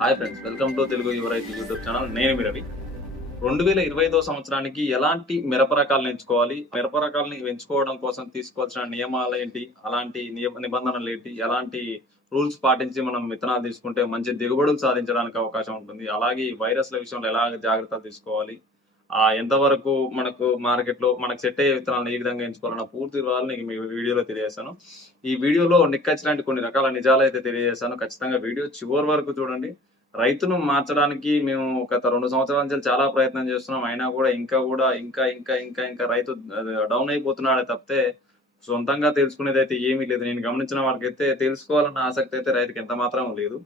Hi friends welcome to Telugu Yuvaraithu YouTube channel నేను మీ రవి. రెండు వేల ఇరవై ఐదో సంవత్సరానికి ఎలాంటి మిరప రకాలను ఎంచుకోవాలి మిరప రకాలని ఎంచుకోవడం కోసం తీసుకోవాల్సిన నియమాలు ఏంటి? అలాంటి నిబంధనలు ఏంటి? ఎలాంటి రూల్స్ పాటించి మనం విత్తనాలు తీసుకుంటే మంచి దిగుబడులు సాధించడానికి అవకాశం ఉంటుంది. అలాగే ఈ వైరస్ల విషయంలో ఎలా జాగ్రత్తలు తీసుకోవాలి? ఆ ఎంతవరకు మనకు మార్కెట్లో మనకు సెట్ అయ్యే విత్తనాలను ఏ విధంగా ఎంచుకోవాలన్న పూర్తి వివరాలు నీకు మీ వీడియోలో తెలియజేస్తాను. ఈ వీడియోలో నిక్కచ్చిలాంటి కొన్ని రకాల నిజాలు అయితే తెలియజేస్తాను. ఖచ్చితంగా వీడియో చివరి వరకు చూడండి. రైతును మార్చడానికి మేము గత రెండు సంవత్సరాల నుంచి చాలా ప్రయత్నం చేస్తున్నాం. అయినా కూడా ఇంకా కూడా ఇంకా ఇంకా ఇంకా ఇంకా రైతు డౌన్ అయిపోతున్నాడే తప్పితే సొంతంగా తెలుసుకునేది అయితే ఏమీ లేదు. నేను గమనించిన వాళ్ళకైతే తెలుసుకోవాలన్న ఆసక్తి అయితే రైతుకి ఎంత మాత్రం లేదు.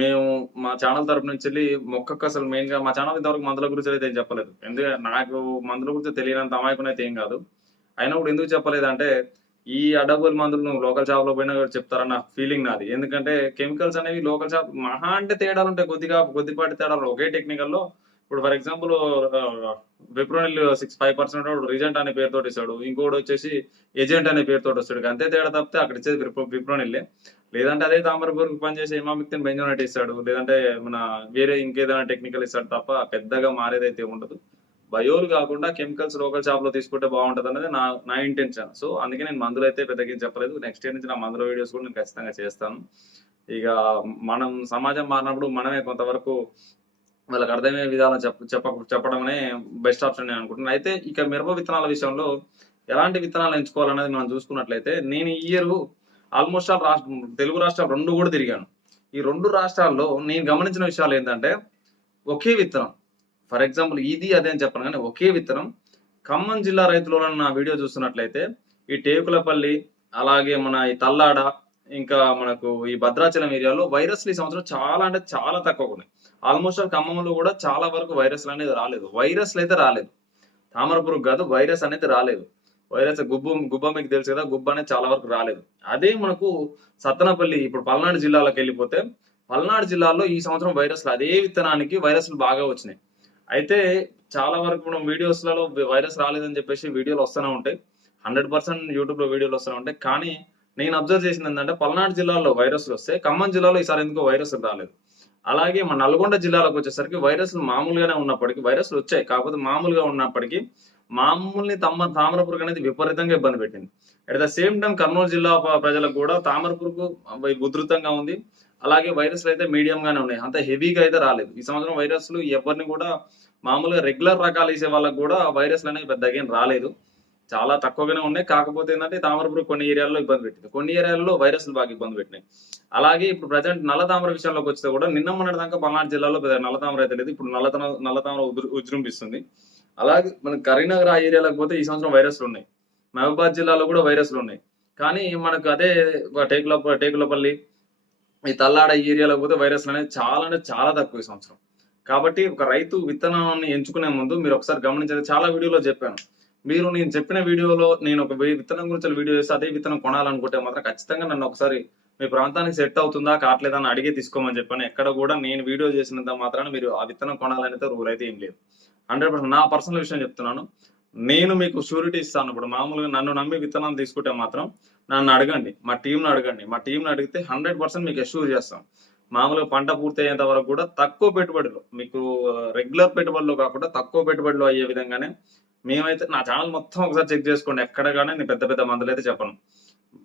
మేము మా ఛానల్ తరపు నుంచి వెళ్ళి మొక్కకు అసలు మెయిన్గా మా ఛానల్ ఇంతవరకు మందుల గురించి అయితే ఏం చెప్పలేదు. ఎందుకంటే నాకు మందుల గురించి తెలియనంత అమాయకుని అయితే ఏం కాదు. అయినా కూడా ఎందుకు చెప్పలేదు అంటే ఈ అడబుల్ మందులు నువ్వు లోకల్ షాప్లో పోయినా కూడా చెప్తారన్న ఫీలింగ్ నాది. ఎందుకంటే కెమికల్స్ అనేవి లోకల్ షాప్ మహా అంటే తేడాలు ఉంటాయి కొద్దిగా కొద్దిపాటి తేడాలు ఒకే టెక్నికల్లో ఇప్పుడు for example fipronil six five percent Regent అనే పేరుతో ఇస్తాడు. ఇంకోటి వచ్చేసి ఏజెంట్ అనే పేరుతో వస్తాడు. అంతే తేడా తప్పితే అక్కడ ఇచ్చేది విప్రోనిల్లే లేదంటే అదే తామరపూర్కి పనిచేసే ఇమామిక్తిని బెంజోనైట్ ఇస్తాడు. లేదంటే మన వేరే ఇంకేదైనా టెక్నికల్ ఇస్తాడు తప్ప పెద్దగా మారేదైతే ఉండదు. బయోలు కాకుండా కెమికల్స్ లోకల్ షాప్లో తీసుకుంటే బాగుంటుంది అనేది నా నా ఇంటెన్షన్ సో అందుకే నేను మందులు అయితే పెద్దగా చెప్పలేదు. నెక్స్ట్ ఇయర్ నుంచి నా మందుల వీడియోస్ కూడా నేను ఖచ్చితంగా చేస్తాను. ఇక మనం సమాజం మారినప్పుడు మనమే కొంతవరకు వాళ్ళకి అర్థమయ్యే విధానం చెప్ప చెప్ప చెప్పడమే బెస్ట్ ఆప్షన్ నేను అనుకుంటున్నాను. అయితే ఇక మిరప విత్తనాల విషయంలో ఎలాంటి విత్తనాలు ఎంచుకోవాలనేది మనం చూసుకున్నట్లయితే నేను ఈ ఇయర్ ఆల్మోస్ట్ ఆల్ రాష్ట్ర తెలుగు రాష్ట్రాలు రెండు కూడా తిరిగాను. ఈ రెండు రాష్ట్రాల్లో నేను గమనించిన విషయాలు ఏంటంటే ఒకే విత్తనం ఫర్ ఎగ్జాంపుల్ ఇది అదే అని చెప్పను కానీ ఒకే విత్తనం ఖమ్మం జిల్లా రైతులలో నా వీడియో చూస్తున్నట్లయితే ఈ టేకులపల్లి అలాగే మన ఈ తల్లాడ ఇంకా మనకు ఈ భద్రాచలం ఏరియాలో వైరస్లు ఈ సంవత్సరం చాలా అంటే చాలా తక్కువ ఉన్నాయి. ఆల్మోస్ట్ ఆల్ ఖమ్మంలో కూడా చాలా వరకు వైరస్లు అనేది రాలేదు. వైరస్లు అయితే రాలేదు. తామరపురుగు కాదు వైరస్ అనేది రాలేదు. వైరస్ గుబ్బ గుబ్బ మీకు తెలుసు కదా గుబ్బ అనేది చాలా వరకు రాలేదు. అదే మనకు సత్తనపల్లి ఇప్పుడు పల్నాడు జిల్లాలోకి వెళ్ళిపోతే పల్నాడు జిల్లాలో ఈ సంవత్సరం వైరస్లు అదే విత్తనానికి వైరస్లు బాగా వచ్చినాయి. అయితే చాలా వరకు మనం వీడియోస్లలో వైరస్ రాలేదని చెప్పేసి వీడియోలు వస్తూనే ఉంటాయి. హండ్రెడ్ పర్సెంట్ యూట్యూబ్లో వీడియోలు వస్తూనే ఉంటాయి. కానీ నేను అబ్జర్వ్ చేసింది ఏంటంటే పల్నాడు జిల్లాలో వైరస్లు వస్తే ఖమ్మం జిల్లాలో ఈసారి ఎందుకో వైరస్ రాలేదు. అలాగే మన నల్గొండ జిల్లాలోకి వచ్చేసరికి వైరస్లు మామూలుగానే ఉన్నప్పటికీ వైరస్లు వచ్చాయి. కాకపోతే మామూలుగా ఉన్నప్పటికీ మామూలుని తమ్మ తామరపురుగు అనేది విపరీతంగా ఇబ్బంది పెట్టింది. At the same time Kurnool జిల్లా ప్రజలకు కూడా తామరపురుగు ఉధృతంగా ఉంది. అలాగే వైరస్లు అయితే మీడియం గానే ఉన్నాయి. అంత హెవీగా అయితే రాలేదు. ఈ సంవత్సరం వైరస్లు ఎవరిని కూడా మామూలుగా రెగ్యులర్ రకాలు వేసే వాళ్ళకి కూడా వైరస్లు అనేవి పెద్దగా ఏం రాలేదు. చాలా తక్కువగానే ఉన్నాయి. కాకపోతే ఏంటంటే తామరపురుగు కొన్ని ఏరియాల్లో ఇబ్బంది పెట్టింది. కొన్ని ఏరియాల్లో వైరస్లు బాగా ఇబ్బంది పెట్టినాయి. అలాగే ఇప్పుడు ప్రజెంట్ నల్ల తామర విషయంలోకి వస్తే కూడా నిన్న మొన్నటి దాకా పల్నాడు జిల్లాలో పెద్ద నల్ల తామర అయితే లేదు. ఇప్పుడు నల్ల తామర నల్ల తామర ఉజృంభిస్తుంది అలాగే మన కరీంనగర్ ఆ ఏరియాలకు పోతే ఈ సంవత్సరం వైరస్లు ఉన్నాయి. మహబూబాద్ జిల్లాలో కూడా వైరస్లు ఉన్నాయి. కానీ మనకు అదే టేకుల టేకులపల్లి ఈ తల్లాడ ఈ ఏరియాలో పోతే వైరస్లు అనేది చాలా అంటే చాలా తక్కువ ఈ సంవత్సరం. కాబట్టి ఒక రైతు విత్తనాన్ని ఎంచుకునే ముందు మీరు ఒకసారి గమనించేది చాలా వీడియోలో చెప్పాను. మీరు నేను చెప్పిన వీడియోలో నేను ఒక విత్తనం గురించి వీడియో చేస్తే అదే విత్తనం కొనాలనుకుంటే మాత్రం ఖచ్చితంగా నన్ను ఒకసారి మీ ప్రాంతానికి సెట్ అవుతుందా కావట్లేదా అని అడిగి తీసుకోమని చెప్పాను ఎక్కడ కూడా నేను వీడియో చేసినంత మాత్రాన మీరు ఆ విత్తనం కొనాలనేది రూల్ అయితే ఏం లేదు. హండ్రెడ్ పర్సెంట్ నా పర్సనల్ విషయం చెప్తున్నాను. నేను మీకు షూరిటీ ఇస్తాను. ఇప్పుడు మామూలుగా నన్ను నమ్మి విత్తనం తీసుకుంటే మాత్రం నన్ను అడగండి. మా టీంను అడగండి. మా టీంను అడిగితే హండ్రెడ్ పర్సెంట్ మీకు అష్యూర్ చేస్తాం. మామూలుగా పంట పూర్తి అయ్యేంత వరకు కూడా తక్కువ పెట్టుబడులు మీకు రెగ్యులర్ పెట్టుబడిలో కాకుండా తక్కువ పెట్టుబడులు అయ్యే విధంగానే మేమైతే నా ఛానల్ మొత్తం ఒకసారి చెక్ చేసుకోండి. ఎక్కడ కానీ నేను పెద్ద పెద్ద మందులు అయితే చెప్పను.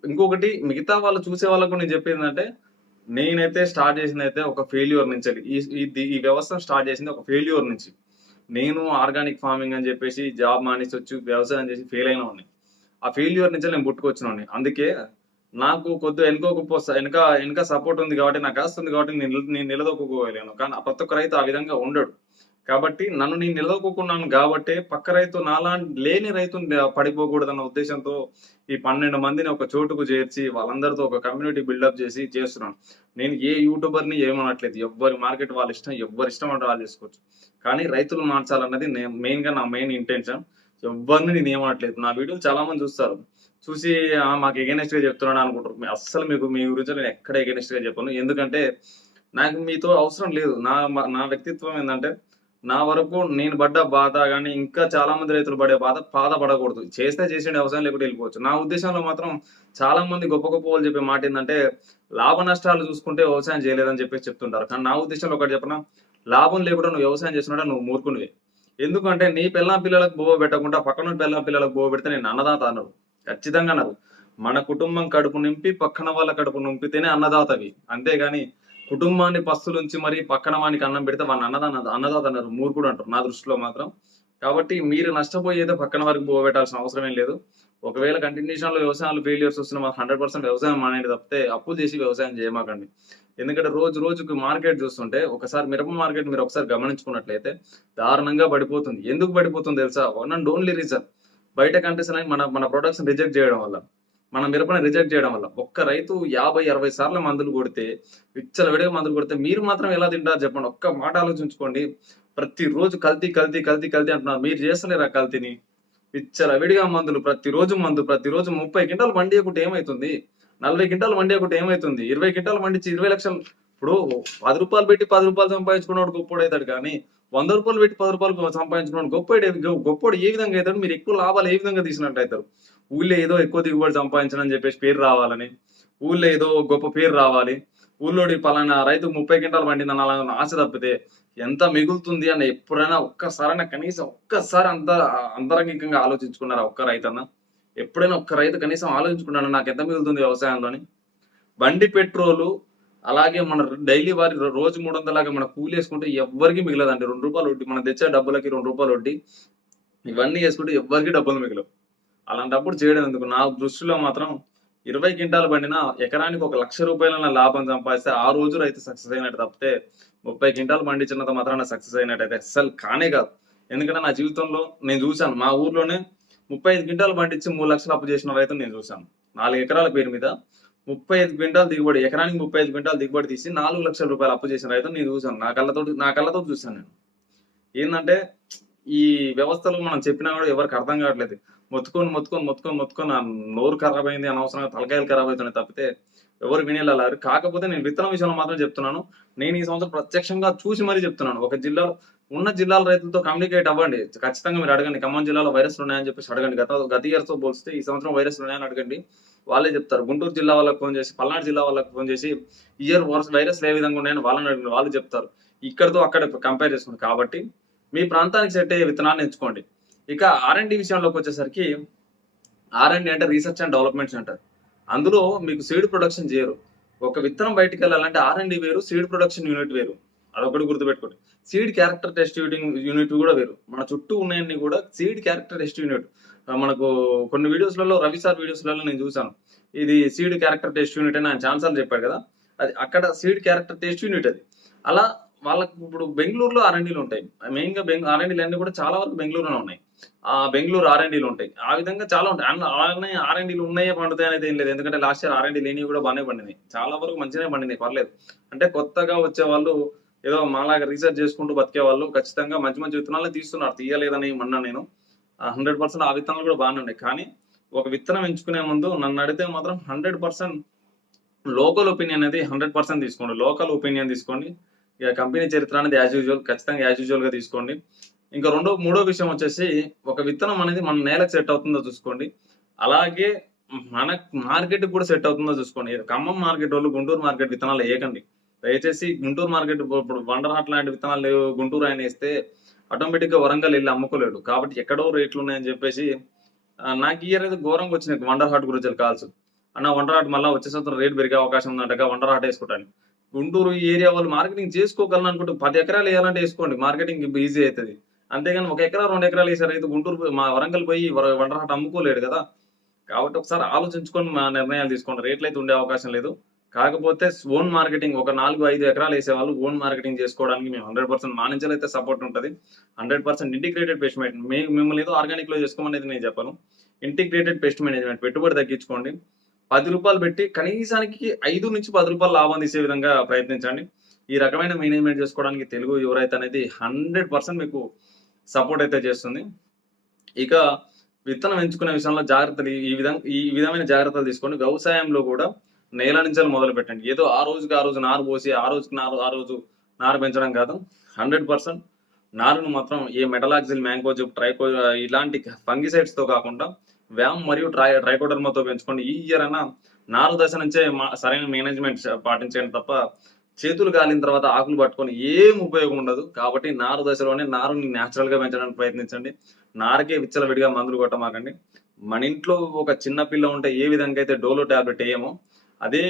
ఇంకొకటి మిగతా వాళ్ళు చూసే వాళ్ళకు నేను చెప్పేది అంటే నేనైతే స్టార్ట్ చేసింది అయితే ఒక ఫెయిల్యూర్ నుంచి ఈ ఈ- వ్యవస్థను స్టార్ట్ చేసింది ఒక ఫెయిల్యూర్ నుంచి. నేను ఆర్గానిక్ ఫార్మింగ్ అని చెప్పేసి జాబ్ మానేసి వచ్చి వ్యవసాయం చేసి ఫెయిల్ అయిన వాడిని. ఆ ఫెయిల్యూర్ నుంచి నేను పుట్టుకొచ్చినవాడిని అందుకే నాకు కొద్దిగా వెనుకోకపో వెనక వెనక సపోర్ట్ ఉంది కాబట్టి నాకు వస్తుంది కాబట్టి నేను నిల- నేను కానీ ప్రతి ఒక్క రైతు ఆ విధంగా ఉండడు. కాబట్టి నన్ను నేను నిలదొక్కున్నాను కాబట్టి పక్క రైతు నాలా లేని రైతు పడిపోకూడదన్న ఉద్దేశంతో ఈ పన్నెండు మందిని ఒక చోటుకు చేర్చి వాళ్ళందరితో ఒక కమ్యూనిటీ బిల్డప్ చేసి చేస్తున్నాను. నేను ఏ యూట్యూబర్ని ఏమనట్లేదు. ఎవరి మార్కెట్ వాళ్ళ ఇష్టం ఎవరి ఇష్టం అంటే వాళ్ళు చేసుకోవచ్చు. కానీ రైతులు మార్చాలన్నది మెయిన్గా నా మెయిన్ ఇంటెన్షన్. ఎవరిని నేను ఏమనట్లేదు. నా వీడియోలు చాలా మంది చూస్తారు. చూసి మాకు ఎగెనెస్ట్గా చెప్తున్నాను అనుకుంటారు. అస్సలు మీకు మీ గురించి నేను ఎక్కడ ఎగెనెస్ట్గా చెప్పను. ఎందుకంటే నాకు మీతో అవసరం లేదు. నా నా వ్యక్తిత్వం ఏంటంటే నా వరకు నేను పడ్డ బాధ కానీ ఇంకా చాలా మంది రైతులు పడే బాధ బాధ పడకూడదు చేస్తే చేసేది వ్యవసాయం లేకుండా వెళ్ళిపోవచ్చు. నా ఉద్దేశంలో మాత్రం చాలా మంది గొప్ప గొప్ప వాళ్ళు చెప్పే మాట ఏంటంటే లాభ నష్టాలు చూసుకుంటే వ్యవసాయం చేయలేదని చెప్పేసి చెప్తుంటారు. కానీ నా ఉద్దేశంలో ఒకటి చెప్పనా లాభం లేకుండా నువ్వు వ్యవసాయం చేస్తున్నట్టు నువ్వు మూర్ఖునివే. ఎందుకంటే నీ పిల్లం పిల్లలకు బోవ పెట్టకుండా పక్కన పిల్లం పిల్లలకు బోవ పెడితే నేను అన్నదాత అన్నారు ఖచ్చితంగా అన్నారు. మన కుటుంబం కడుపు నింపి పక్కన వాళ్ళ కడుపు నింపితేనే అన్నదాతవి. అంతేగాని కుటుంబాన్ని పస్తులుంచి మరి పక్కన వానికి అన్నం పెడితే వాడిని అన్నదాన అన్నదాత అన్నారు మూర్ఖుడు అంటారు. నా దృష్టిలో మాత్రం. కాబట్టి మీరు నష్టపోయేదో పక్కన వారికి పోగొట్టాల్సిన పెట్టాల్సిన అవసరం ఏం లేదు. ఒకవేళ కంటిన్యూషన్లో వ్యవసాయాలు ఫెయిలియర్స్ వస్తున్న మాకు హండ్రెడ్ పర్సెంట్ వ్యవసాయం అనేది తప్పితే అప్పులు చేసి వ్యవసాయం చేయమాకండి. ఎందుకంటే రోజు రోజుకి మార్కెట్ చూస్తుంటే ఒకసారి మిరప మార్కెట్ మీరు ఒకసారి గమనించుకున్నట్లయితే దారుణంగా పడిపోతుంది. ఎందుకు పడిపోతుంది తెలుసా? One and only reason. బయట కంట్రీస్ అనేవి మన మన ప్రొడక్ట్స్ రిజెక్ట్ చేయడం వల్ల. మన మిరపని రిజెక్ట్ చేయడం వల్ల. ఒక్క రైతు యాభై అరవై సార్లు మందులు కొడితే విచ్చల విడిగా మందులు కొడితే మీరు మాత్రం ఎలా తింటారు చెప్పండి. ఒక్క మాట ఆలోచించుకోండి. ప్రతిరోజు కల్తీ కల్తీ కల్తీ కల్తీ అంటున్నారు. మీరు చేస్తలేరా కల్తీని? విచ్చల విడిగా మందులు ప్రతిరోజు మందు ప్రతిరోజు ముప్పై క్వింటాలు మండి ఒకటి ఏమైతుంది? నలభై క్వింటాలు మండి ఒకటి ఏమైతుంది? ఇరవై క్వింటాలు మండిచి ఇరవై లక్షలు. ఇప్పుడు పది రూపాయలు పెట్టి పది రూపాయలు సంపాదించుకున్నాడు గొప్పోడు అవుతాడు కానీ వంద రూపాయలు పెట్టి పది రూపాయలు సంపాదించుకున్నాడు. గొప్పడు ఏ విధంగా అవుతాడు? మీరు ఎక్కువ లాభాలు ఏ విధంగా తీసినట్టు అవుతారు ఊళ్ళో ఏదో ఎక్కువ దిగుబడి సంపాదించడం అని చెప్పేసి పేరు రావాలని ఊళ్ళో ఏదో గొప్ప పేరు రావాలి ఊళ్ళోడి పలానా రైతు ముప్పై క్వింటాలు పండిందని అలా ఆశ తప్పితే ఎంత మిగులుతుంది అని ఎప్పుడైనా ఒక్కసారైనా కనీసం ఒక్కసారి అంత అంతరంగికంగా ఆలోచించుకున్నారా ఒక్క రైతన్నా? ఎప్పుడైనా ఒక్క రైతు కనీసం ఆలోచించుకున్నాను నాకు ఎంత మిగులుతుంది వ్యవసాయంలోని? బండి పెట్రోలు అలాగే మన డైలీ వారి రోజు మూడు వందలాగా మన కూలి వేసుకుంటే ఎవ్వరికి మిగలదండి. రెండు రూపాయలు వడ్డీ మనం తెచ్చే డబ్బులకి రెండు రూపాయలు వడ్డీ ఇవన్నీ వేసుకుంటే ఎవ్వరికి డబ్బులు మిగలవు. అలాంటప్పుడు చేయడం ఎందుకు? నా దృష్టిలో మాత్రం ఇరవై క్వింటాలు పండిన ఎకరానికి ఒక లక్ష రూపాయల లాభం సంపాదిస్తే ఆ రోజు రైతు సక్సెస్ అయినట్టు తప్పితే ముప్పై క్వింటాలు పండించినంత మాత్రాన సక్సెస్ అయినట్టయితే అస్సలు కానే కాదు. ఎందుకంటే నా జీవితంలో నేను చూశాను మా ఊర్లోనే ముప్పై ఐదు క్వింటాలు పండించి మూడు లక్షలు అప్పు చేసిన రైతును నేను చూశాను. నాలుగు ఎకరాల పేరు మీద ముప్పై ఐదు క్వింటాల్ దిగుబడి ఎకరానికి ముప్పై ఐదు క్వింటాల్ దిగుబడి తీసి నాలుగు లక్షల రూపాయలు అప్పు చేసిన రైతు నేను చూశాను. నా కళ్ళతో నా కళ్ళతో చూసాను నేను. ఏంటంటే ఈ వ్యవస్థలు మనం చెప్పినా కూడా ఎవరికి అర్థం కావట్లేదు. మొత్తుకొని మొత్తుకొని మొత్తుకొని మొత్తుకొని నోరు ఖరాబ్ అయింది అనవసరంగా తలకాయలు ఖరాబ్ అవుతున్నాయి తప్పితే ఎవరు వినేలారు కాకపోతే నేను విత్తనం విషయంలో మాత్రం చెప్తున్నాను. నేను ఈ సంవత్సరం ప్రత్యక్షంగా చూసి మరీ చెప్తున్నాను. ఒక జిల్లా ఉన్న జిల్లాల రైతులతో కమ్యూనికేట్ అవ్వండి. ఖచ్చితంగా మీరు అడగండి. ఖమ్మం జిల్లాలో వైరస్లు ఉన్నాయని చెప్పేసి అడగండి. గత గత years పోలిస్తే ఈ సంవత్సరం వైరస్లు ఉన్నాయని అడగండి. వాళ్ళే చెప్తారు. గుంటూరు జిల్లా వాళ్ళకి ఫోన్ చేసి పల్నాడు జిల్లా వాళ్ళకి ఫోన్ చేసి ఇయర్ వైరస్ ఏ విధంగా ఉన్నాయని వాళ్ళని అడిగిన వాళ్ళు చెప్తారు. ఇక్కడతో అక్కడ కంపేర్ చేసుకోండి కాబట్టి మీ ప్రాంతానికి సెట్ అయ్యే విత్తనాన్ని ఎంచుకోండి. ఇక ఆర్ఎండి విషయంలోకి వచ్చేసరికి ఆర్ఎండి అంటే రీసెర్చ్ అండ్ డెవలప్మెంట్ సెంటర్ అందులో మీకు సీడ్ ప్రొడక్షన్ చేయరు. ఒక విత్తనం బయటికి వెళ్ళాలంటే ఆర్ఎండి వేరు సీడ్ ప్రొడక్షన్ యూనిట్ వేరు. అదొకటి గుర్తుపెట్టుకోండి. సీడ్ క్యారెక్టర్ టెస్ట్ యూనిట్ కూడా వేరు. మన చుట్టూ ఉన్నాయన్ని కూడా సీడ్ క్యారెక్టర్ టెస్ట్ యూనిట్ మనకు కొన్ని వీడియోస్లలో రవి సార్ వీడియోస్లలో నేను చూసాను ఇది సీడ్ క్యారెక్టర్ టెస్ట్ యూనిట్ అని ఆయన ఛాన్సార్లు చెప్పాడు కదా. అది అక్కడ సీడ్ క్యారెక్టర్ టెస్ట్ యూనిట్ అది. అలా వాళ్ళకి ఇప్పుడు బెంగళూరులో ఆర్ఎండీలు ఉంటాయి. మెయిన్గా బెంగ ఆర్ఎండీలు అన్ని కూడా చాలా వరకు బెంగళూరులో ఉన్నాయి. ఆ బెంగళూరు ఆర్ఎండీలు ఉంటాయి. ఆ విధంగా చాలా ఉంటాయి. అన్న అలానే ఆర్ఎండీలు ఉన్నాయే పండుతాయి అనేది ఏం లేదు. ఎందుకంటే లాస్ట్ ఇయర్ ఆర్ఎండీ లేనివి కూడా బాగానే పండినాయి. చాలా వరకు మంచిగానే పండినాయి. పర్లేదు. అంటే కొత్తగా వచ్చే వాళ్ళు ఏదో మాలాగా రీసెర్చ్ చేసుకుంటూ బతికే వాళ్ళు ఖచ్చితంగా మంచి మంచి విత్తనాలు తీస్తున్నారు. తీయలేదని మొన్న నేను. హండ్రెడ్ పర్సెంట్ ఆ విత్తనాలు కూడా బాగానే ఉన్నాయి. కానీ ఒక విత్తనం ఎంచుకునే ముందు నన్ను అడిగితే మాత్రం హండ్రెడ్ పర్సెంట్ లోకల్ ఒపీనియన్ అనేది హండ్రెడ్ పర్సెంట్ తీసుకోండి. లోకల్ ఒపీనియన్ తీసుకోండి. ఇక కంపెనీ చరిత్ర అనేది యాజ్ యూజువల్ ఖచ్చితంగా యాజ్ యూజువల్గా తీసుకోండి. ఇంకా రెండో మూడో విషయం వచ్చేసి ఒక విత్తనం అనేది మన నేలకు సెట్ అవుతుందో చూసుకోండి. అలాగే మన మార్కెట్ కూడా సెట్ అవుతుందో చూసుకోండి. ఖమ్మం మార్కెట్ వాళ్ళు గుంటూరు మార్కెట్ విత్తనాలు వేయకండి. దయచేసి గుంటూరు మార్కెట్ ఇప్పుడు వండర్హాట్ లాంటి విత్తనాలు లేవు, గుంటూరు ఆయన వేస్తే ఆటోమేటిక్గా వరంగల్ వెళ్ళి అమ్ముకోలేడు. కాబట్టి ఎక్కడో రేట్లు ఉన్నాయని చెప్పేసి నాకు ఇయర్ అయితే ఘోరంగా వచ్చినాయి వండర్ హాట్ గురించి కాల్స్. అన్న వండర్ హాట్ మళ్ళీ వచ్చే సంవత్సరం రేట్ పెరిగే అవకాశం ఉందంటగా వండర్ హాట్ వేసుకుంటాను. గుంటూరు ఈ ఏరియా వాళ్ళు మార్కెటింగ్ చేసుకోగలను అనుకుంటే పది ఎకరాలు వేయాలంటే వేసుకోండి. మార్కెటింగ్ ఈజీ అవుతుంది. అంతేగాని ఒక ఎకరా రెండు ఎకరాలు వేసారు అయితే గుంటూరు పోయి- మా వరంగల్ పోయి వండర్ హాట్ అమ్ముకోలేడు కదా. కాబట్టి ఒకసారి ఆలోచించుకొని మా నిర్ణయాలు తీసుకోండి. రేట్లు అయితే ఉండే అవకాశం లేదు. కాకపోతే ఓన్ మార్కెటింగ్ ఒక నాలుగు ఐదు ఎకరాలు వేసేవాళ్ళు ఓన్ మార్కెటింగ్ చేసుకోవడానికి మేము హండ్రెడ్ పర్సెంట్ మా అయితే సపోర్ట్ ఉంటుంది. Hundred percent integrated pest management మిమ్మల్ని ఏదో ఆర్గానిక్లో చేసుకోమనేది నేను చెప్పను. ఇంటిగ్రేటెడ్ పెస్ట్ మేనేజ్మెంట్ పెట్టుబడి తగ్గించుకోండి. పది రూపాయలు పెట్టి కనీసానికి ఐదు నుంచి పది రూపాయలు లాభం తీసే విధంగా ప్రయత్నించండి. ఈ రకమైన మేనేజ్మెంట్ చేసుకోవడానికి తెలుగు యువరైతే అనేది హండ్రెడ్ పర్సెంట్ మీకు సపోర్ట్ అయితే చేస్తుంది. ఇక విత్తనం ఎంచుకునే విషయంలో జాగ్రత్తలు ఈ విధంగా ఈ విధమైన జాగ్రత్తలు తీసుకోండి. వ్యవసాయంలో కూడా నేల నుంచి మొదలు పెట్టండి. ఏదో ఆ రోజుకి ఆ రోజు నారు పోసి ఆ రోజుకి నారు ఆ రోజు నారు పెంచడం కాదు. హండ్రెడ్ పర్సెంట్ నారును మాత్రం ఏ మెటలాక్సిల్ మ్యాంగోజుబ్ ట్రైకో ఇలాంటి ఫంగిసైడ్స్తో కాకుండా వ్యామ్ మరియు ట్రై ట్రైకోడర్మాతో పెంచుకోండి. ఈ ఇయర్ అన్న నారు దశ నుంచే మా- సరైన మేనేజ్మెంట్ పాటించండి తప్ప చేతులు కాలిన తర్వాత ఆకులు పట్టుకొని ఏం ఉపయోగం ఉండదు. కాబట్టి నారు దశలోనే నారుని న్యాచురల్గా పెంచడానికి ప్రయత్నించండి. నారకే విచ్చల విడిగా మందులు కొట్టమాకండి. మన ఇంట్లో ఒక చిన్న పిల్ల ఉంటే ఏ విధంగా అయితే డోలో టాబ్లెట్ వేయమో అదే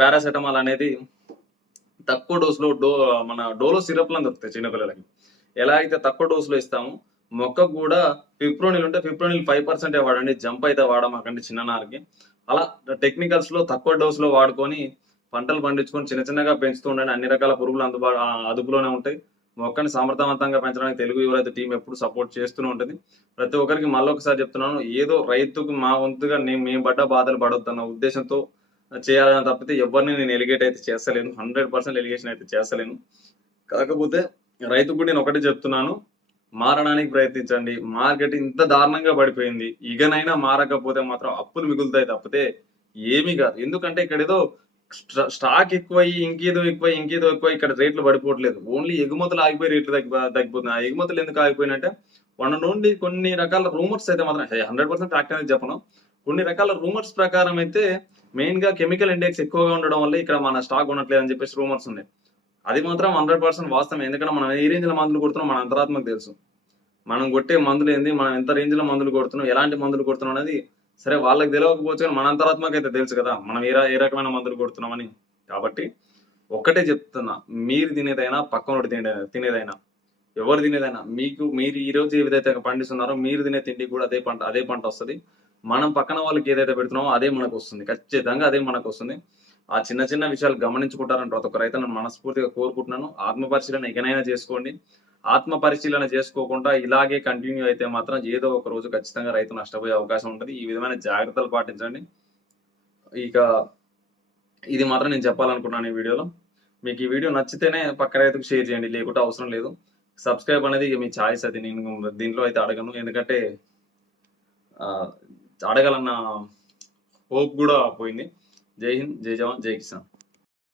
పారాసెటమాల్ అనేది తక్కువ డోసులో డో మన డోలో సిరప్లు అని దొరుకుతాయి చిన్నపిల్లలకి ఎలా అయితే తక్కువ డోసులో ఇస్తామో మొక్కకు కూడా ఫిప్రోనిల్ ఉంటే ఫిప్రోనిల్ ఫైవ్ పర్సెంట్ వాడండి జంప్ అయితే వాడమాకండి చిన్ననారికి. అలా టెక్నికల్స్లో తక్కువ డోసులో వాడుకొని పంటలు పండించుకొని చిన్న చిన్నగా పెంచుతూ ఉండండి అన్ని రకాల పురుగులు అందుబా అదుపులోనే ఉంటాయి. మొక్కని సమర్థవంతంగా పెంచడానికి తెలుగు యువరైతే టీం ఎప్పుడు సపోర్ట్ చేస్తూనే ఉంటుంది. ప్రతి ఒక్కరికి మళ్ళీ ఒకసారి చెప్తున్నాను ఏదో రైతుకు మా వంతుగా నేను మేము పడ్డ బాధలు పడొద్దన్న ఉద్దేశంతో చేయాలని తప్పితే ఎవరిని నేను ఎలిగేట్ అయితే చేస్తలేను. హండ్రెడ్ పర్సెంట్ ఎలిగేషన్ అయితే చేస్తలేను. కాకపోతే రైతుకు నేను ఒకటి చెప్తున్నాను. మారడానికి ప్రయత్నించండి. మార్కెట్ ఇంత దారుణంగా పడిపోయింది. ఇకనైనా మారకపోతే మాత్రం అప్పులు మిగులుతాయి తప్పితే ఏమీ కాదు. ఎందుకంటే ఇక్కడ ఏదో స్టాక్ ఎక్కువయ్యి ఇంకేదో ఎక్కువ ఇంకేదో ఎక్కువ ఇక్కడ రేట్లు పడిపోవట్లేదు. ఓన్లీ ఎగుమతులు ఆగిపోయి రేట్లు తగ్గి తగ్గిపోతున్నాయి. ఆ ఎగుమతులు ఎందుకు ఆగిపోయినట్టే మన నుండి కొన్ని రకాల రూమర్స్ అయితే మాత్రం హండ్రెడ్ పర్సెంట్ ఫ్యాక్ట్ అనేది చెప్పను. కొన్ని రకాల రూమర్స్ ప్రకారం అయితే మెయిన్గా కెమికల్ ఇండెక్స్ ఎక్కువగా ఉండడం వల్ల ఇక్కడ మన స్టాక్ ఉండట్లేదు అని చెప్పేసి రూమర్స్ ఉన్నాయి. అది మాత్రం హండ్రెడ్ పర్సెంట్ వాస్తవం. ఎందుకంటే మనం ఏ రేంజ్లో మందులు కొడుతున్నాం మన అంతరాత్మకు తెలుసు. మనం కొట్టే మందులు ఏంది? మనం ఎంత రేంజ్లో మందులు కొడుతున్నాం? ఎలాంటి మందులు కొడుతున్నాం అనేది సరే వాళ్ళకి తెలియకపోవచ్చు కానీ మన అంతరాత్మకు అయితే తెలుసు కదా. మనం ఏ ఏ రకమైన మందులు కొడుతున్నామని. కాబట్టి ఒక్కటే చెప్తున్నా. మీరు తినేదైనా పక్కన తినే తినేదైనా ఎవరు తినేదైనా మీకు మీరు ఈ రోజు ఏదైతే పండిస్తున్నారో మీరు తినే తిండి కూడా అదే పంట అదే పంట వస్తుంది. మనం పక్కన వాళ్ళకి ఏదైతే పెడుతున్నామో అదే మనకు వస్తుంది. ఖచ్చితంగా అదే మనకు వస్తుంది. ఆ చిన్న చిన్న విషయాలు గమనించుకుంటారని ప్రతి ఒక్క రైతు నేను మనస్ఫూర్తిగా కోరుకుంటున్నాను. ఆత్మ పరిశీలన ఎగనైనా చేసుకోండి. ఆత్మ పరిశీలన చేసుకోకుండా ఇలాగే కంటిన్యూ అయితే మాత్రం ఏదో ఒక రోజు ఖచ్చితంగా రైతు నష్టపోయే అవకాశం ఉంటుంది. ఈ విధమైన జాగ్రత్తలు పాటించండి. ఇక ఇది మాత్రం నేను చెప్పాలనుకున్నాను ఈ వీడియోలో. మీకు ఈ వీడియో నచ్చితేనే పక్క రైతుకు షేర్ చేయండి. లేకుంటే అవసరం లేదు. సబ్స్క్రైబ్ అనేది మీ ఛాయిస్ అది. నేను దీంట్లో అయితే అడగను. ఎందుకంటే అడగాలన్న హోప్ కూడా పోయింది. జై హింద్ జై జవాన్ జై కిసాన్.